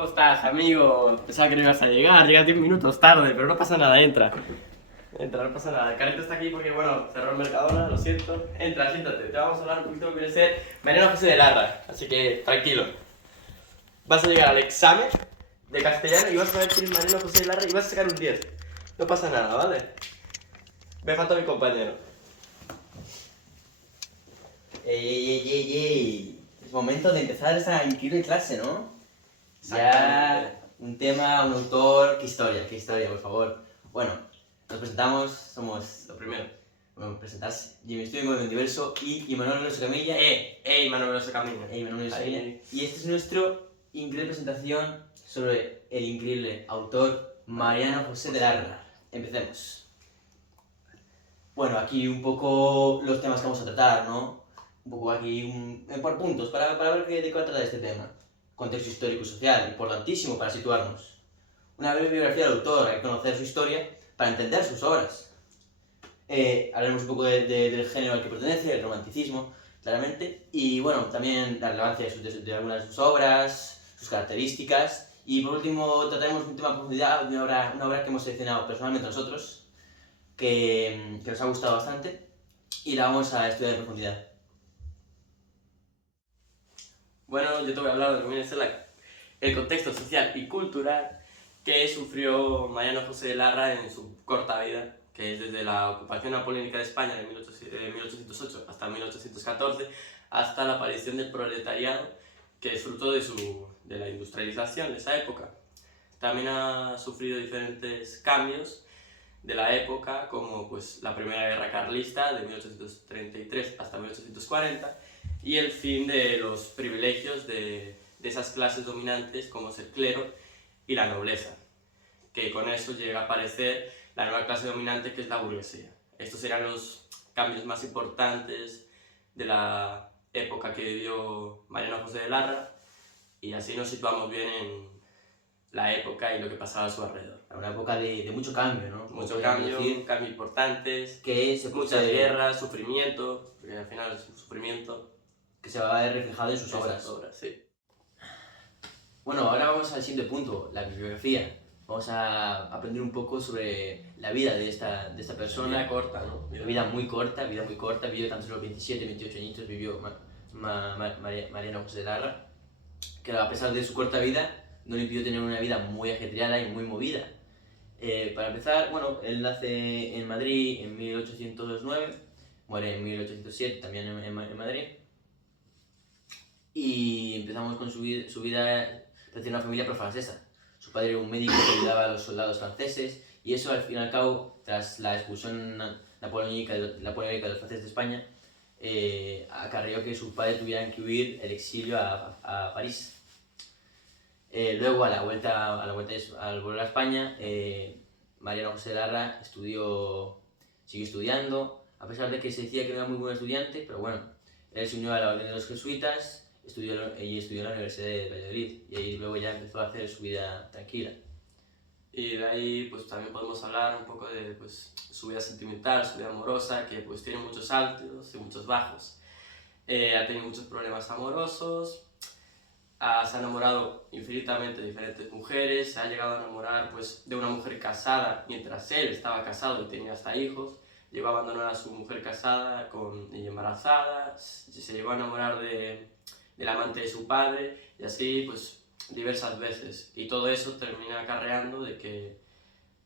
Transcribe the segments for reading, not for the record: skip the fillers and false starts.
¿Cómo estás, amigo? Pensaba que no ibas a llegar, llegas 10 minutos tarde, pero no pasa nada, entra. Entra, no pasa nada. El Carito está aquí porque, bueno, cerró el Mercadona, lo siento. Entra, siéntate. Te vamos a hablar un poquito de lo que viene a ser Mariano José de Larra, así que tranquilo. Vas a llegar al examen de castellano y vas a ver quién es Mariano José de Larra y vas a sacar un 10. No pasa nada, ¿vale? Me falta mi compañero. ¡Ey! Es momento de empezar esa increíble clase, ¿no? Exactamente. Ya, un tema, un autor, qué historia, por favor. Bueno, nos presentamos, somos, Lo primero. bueno, presentarse, Jimmy Estudio en Movimiento Diverso y Manuel Veloso Camilla. Manuel Veloso Camino. Manuel Veloso Ahí. Camilla. Y esta es nuestra increíble presentación sobre el increíble autor Mariano José de Larra. Empecemos. Bueno, aquí un poco los temas que vamos a tratar, ¿no? Un poco aquí por puntos, para ver de qué va a tratar este tema. Contexto histórico y social, importantísimo para situarnos. Una breve biografía del autor, hay que conocer su historia para entender sus obras. Hablaremos un poco del género al que pertenece, el romanticismo, claramente. Y bueno, también la relevancia de algunas de sus obras, sus características. Y por último, trataremos un tema a profundidad de una obra que hemos seleccionado personalmente nosotros, que nos ha gustado bastante, y la vamos a estudiar en profundidad. Bueno, yo te voy a hablar de lo que viene a ser el contexto social y cultural que sufrió Mariano José de Larra en su corta vida, que es desde la ocupación napoleónica de España de 1808 hasta 1814, hasta la aparición del proletariado, que es fruto de la industrialización de esa época. También ha sufrido diferentes cambios de la época, como pues, la Primera Guerra Carlista de 1833 hasta 1840, y el fin de los privilegios de esas clases dominantes como es el clero y la nobleza, que con eso llega a aparecer la nueva clase dominante, que es la burguesía. Estos serán los cambios más importantes de la época que vivió Mariano José de Larra, y así nos situamos bien en la época y lo que pasaba a su alrededor. Una época de mucho cambio, ¿no? Mucho cambio, cambios importantes, que se muchas guerras, sufrimiento, porque al final es un sufrimiento que se va a ver reflejado en sus obras. Sí. Bueno, ahora vamos al siguiente punto, la bibliografía. Vamos a aprender un poco sobre la vida de esta persona. Vida corta, ¿no? Vida muy corta, vivió tan solo 27, 28 añitos, vivió Mariano José de Larra, que a pesar de su corta vida, no le impidió tener una vida muy ajetreada y muy movida. Para empezar, bueno, él nace en Madrid en 1809, muere en 1807 también en Madrid, y empezamos con su vida. Pertenece a una familia pro-francesa. Su padre era un médico que ayudaba a los soldados franceses, y eso al fin y al cabo, tras la expulsión napoleónica de los franceses de España, acarreó que sus padres tuvieran que huir el exilio a París. Luego, al volver a España, Mariano José Larra siguió estudiando, a pesar de que se decía que no era muy buen estudiante, pero bueno, él se unió a la orden de los jesuitas, estudió en la Universidad de Valladolid, y ahí luego ya empezó a hacer su vida tranquila. Y de ahí pues también podemos hablar un poco de pues, su vida sentimental, su vida amorosa, que pues tiene muchos altos y muchos bajos. Ha tenido muchos problemas amorosos, se ha enamorado infinitamente de diferentes mujeres, se ha llegado a enamorar pues, de una mujer casada mientras él estaba casado y tenía hasta hijos, llegó a abandonar a su mujer casada y embarazada, se llegó a enamorar del amante de su padre, y así pues diversas veces, y todo eso termina acarreando de que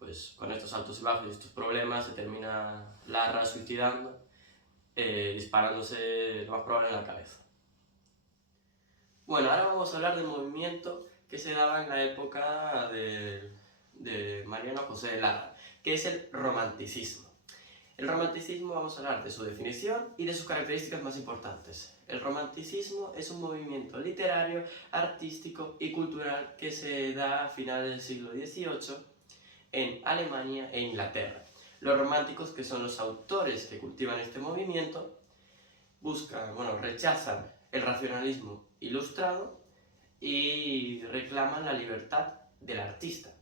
pues con estos altos y bajos y estos problemas se termina Larra suicidando, disparándose lo más probable en la cabeza. Bueno, ahora vamos a hablar del movimiento que se daba en la época de Mariano José de Larra, que es el romanticismo. El romanticismo, vamos a hablar de su definición y de sus características más importantes. El romanticismo es un movimiento literario, artístico y cultural que se da a finales del siglo XVIII en Alemania e Inglaterra. Los románticos, que son los autores que cultivan este movimiento, rechazan el racionalismo ilustrado y reclaman la libertad del artista,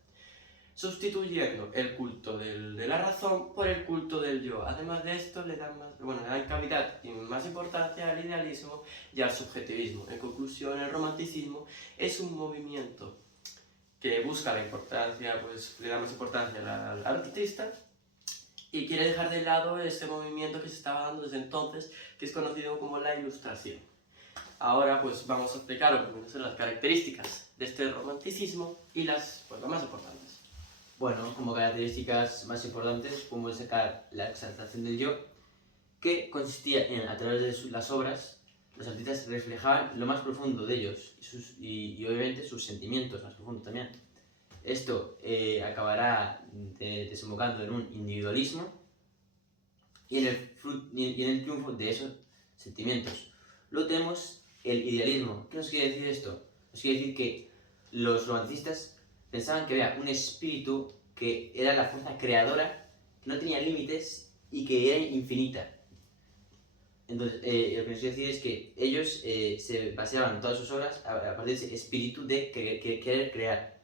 sustituyendo el culto de la razón por el culto del yo. Además de esto, le dan cavidad y más importancia al idealismo y al subjetivismo. En conclusión, el romanticismo es un movimiento que busca la importancia, pues le da más importancia al artista y quiere dejar de lado ese movimiento que se estaba dando desde entonces, que es conocido como la Ilustración. Ahora pues vamos a explicar lo que son las características de este romanticismo y las más importantes. Bueno, como características más importantes podemos sacar la exaltación del yo, que consistía en, a través de las obras, los artistas reflejaban lo más profundo de ellos y obviamente sus sentimientos más profundos también. Esto acabará desembocando en un individualismo y en el triunfo de esos sentimientos. Luego tenemos el idealismo. ¿Qué nos quiere decir esto? Nos quiere decir que los romanticistas pensaban que había un espíritu que era la fuerza creadora, que no tenía límites y que era infinita. Entonces, lo que nos quiere decir es que ellos se basaban en todas sus obras a partir de ese espíritu de querer crear.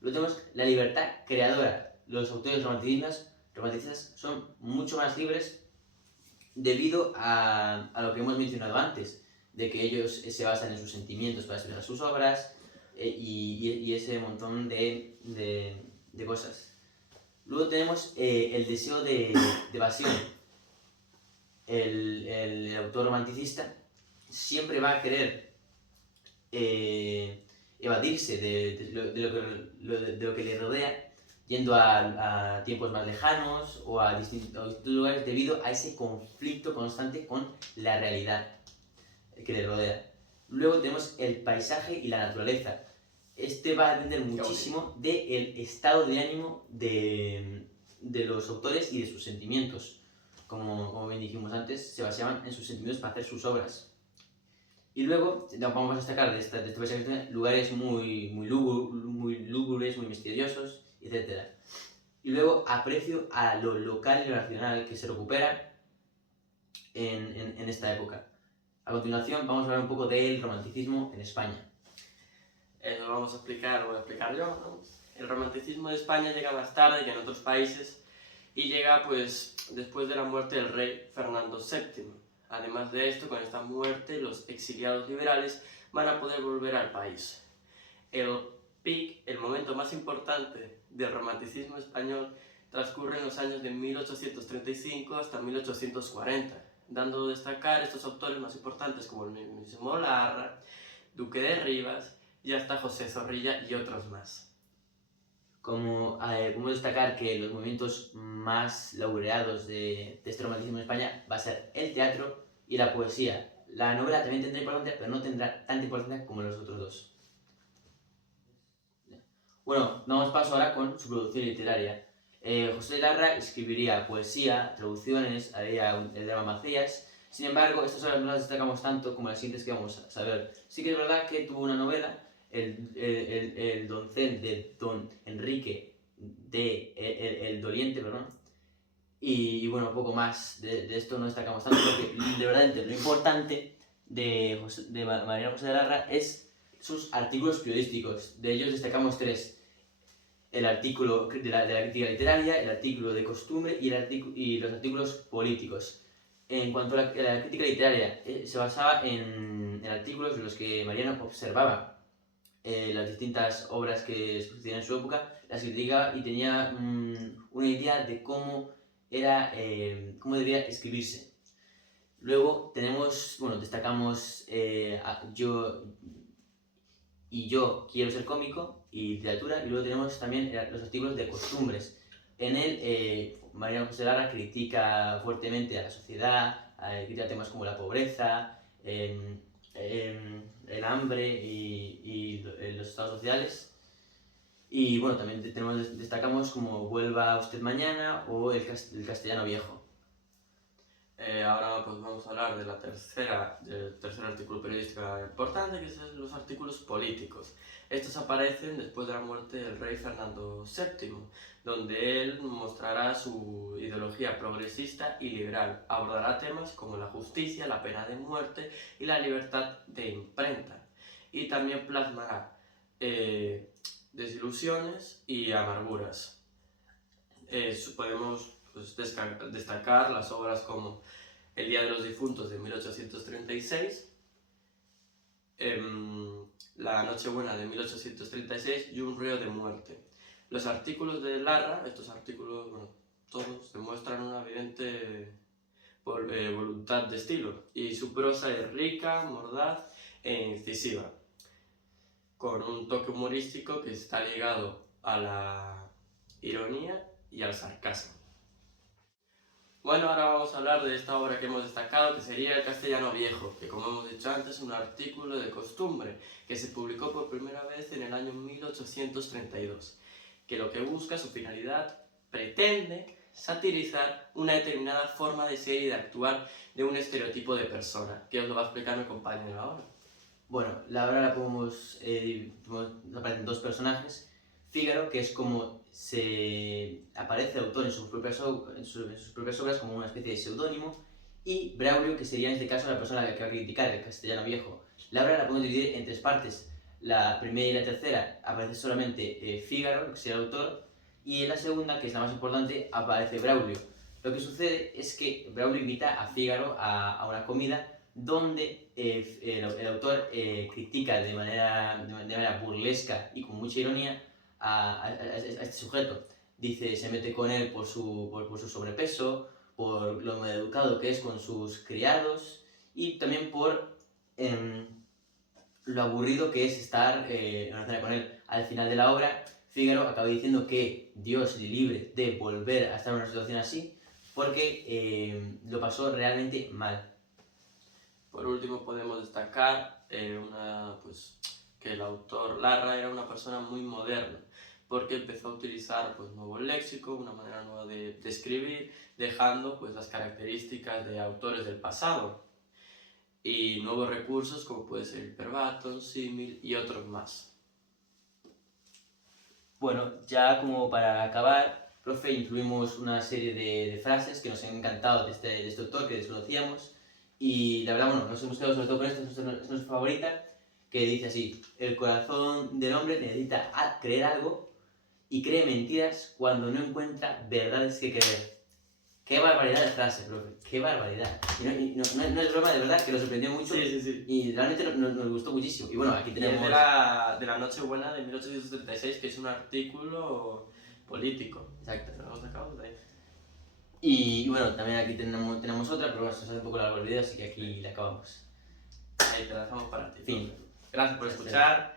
Luego tenemos la libertad creadora. Los autores romanticistas son mucho más libres debido a lo que hemos mencionado antes, de que ellos se basan en sus sentimientos para expresar sus obras y ese montón de cosas. Luego tenemos el deseo de evasión. El autor romanticista siempre va a querer evadirse de lo que le rodea, yendo a tiempos más lejanos o a distintos lugares debido a ese conflicto constante con la realidad que le rodea. Luego tenemos el paisaje y la naturaleza. Este va a depender muchísimo del estado de ánimo de los autores y de sus sentimientos. Como bien dijimos antes, se basaban en sus sentimientos para hacer sus obras. Y luego vamos a destacar de este paisaje lugares muy lúgubres, muy misteriosos, etc. Y luego aprecio a lo local y lo nacional que se recupera en esta época. A continuación vamos a hablar un poco del romanticismo en España. Eso lo voy a explicar yo, ¿no? El romanticismo de España llega más tarde que en otros países y llega pues después de la muerte del rey Fernando VII. Además de esto, con esta muerte los exiliados liberales van a poder volver al país. El peak, el momento más importante del romanticismo español, transcurre en los años de 1835 hasta 1840, dando a destacar estos autores más importantes como el mismo Larra, Duque de Rivas y hasta José Zorrilla y otros más. Como podemos destacar que los movimientos más laureados de este romanticismo en España va a ser el teatro y la poesía. La novela también tendrá importancia, pero no tendrá tanta importancia como los otros dos. Bueno, damos paso ahora con su producción literaria. José Larra escribiría poesía, traducciones, haría el drama Macías. Sin embargo, estas obras no las destacamos tanto como las siguientes que vamos a saber. Sí que es verdad que tuvo una novela, el Doncel de Don Enrique el Doliente, perdón. Y bueno, poco más de esto no destacamos tanto porque de verdad lo importante de Mariano José de Larra es sus artículos periodísticos. De ellos destacamos tres. El artículo de la crítica literaria, el artículo de costumbre y los artículos políticos. En cuanto a la crítica literaria, se basaba en artículos en los que Mariano observaba las distintas obras que se producían en su época, las criticaba y tenía una idea de cómo debía escribirse. Luego destacamos yo quiero ser cómico y literatura, y luego tenemos también los artículos de costumbres. En él, Mariano José Larra critica fuertemente a la sociedad, critica temas como la pobreza, el hambre y los estados sociales. Y bueno, también destacamos como Vuelva usted mañana o el castellano viejo. Ahora pues vamos a hablar del tercer artículo periodístico importante, que son los artículos políticos. Estos aparecen después de la muerte del rey Fernando VII, donde él mostrará su ideología progresista y liberal. Abordará temas como la justicia, la pena de muerte y la libertad de imprenta. Y también plasmará desilusiones y amarguras. Podemos destacar las obras como El Día de los Difuntos de 1836 La Nochebuena de 1836 y Un reo de muerte. Los artículos de Larra, estos artículos, bueno, todos demuestran una evidente voluntad de estilo, y su prosa es rica, mordaz e incisiva, con un toque humorístico que está ligado a la ironía y al sarcasmo. Bueno, ahora vamos a hablar de esta obra que hemos destacado, que sería El Castellano Viejo, que como hemos dicho antes es un artículo de costumbre que se publicó por primera vez en el año 1832, que lo que busca, su finalidad, pretende satirizar una determinada forma de ser y de actuar de un estereotipo de persona, que os lo va a explicar mi compañero ahora. Bueno, la obra la podemos, aparecen dos personajes. Fígaro, que es como se aparece el autor en sus propias obras como una especie de seudónimo, y Braulio, que sería en este caso la persona que va a criticar el castellano viejo. La obra la podemos dividir en tres partes. La primera y la tercera aparece solamente Fígaro, que sería el autor, y en la segunda, que es la más importante, aparece Braulio. Lo que sucede es que Braulio invita a Fígaro a una comida donde el autor critica de manera burlesca y con mucha ironía a este sujeto. Dice, se mete con él por su sobrepeso, por lo maleducado que es con sus criados y también por lo aburrido que es estar en una cena con él. Al final de la obra, Fígaro acaba diciendo que Dios le libre de volver a estar en una situación así porque lo pasó realmente mal. Por último podemos destacar que el autor Larra era una persona muy moderna, porque empezó a utilizar nuevo léxico, una manera nueva de escribir, dejando las características de autores del pasado, y nuevos recursos como puede ser hiperbaton, símil y otros más. Bueno, ya como para acabar, profe, incluimos una serie de frases que nos han encantado de este autor que desconocíamos. Y la verdad, bueno, nos hemos quedado sobre todo con esta, es nuestra favorita, que dice así: el corazón del hombre necesita creer algo y cree mentiras cuando no encuentra verdades que creer. ¡Qué barbaridad de frase, profe! ¡Qué barbaridad! Y no es broma, de verdad, que nos sorprendió mucho. Sí. Y realmente nos gustó muchísimo. Y bueno, aquí tenemos... Y es de la Nochebuena de 1836, que es un artículo político. Exacto. Lo hemos sacado de ahí. Y bueno, también aquí tenemos otra, pero bueno, se nos hace un poco largo el video, así que aquí la acabamos. Ahí te la dejamos para ti. Fin. Gracias por escuchar.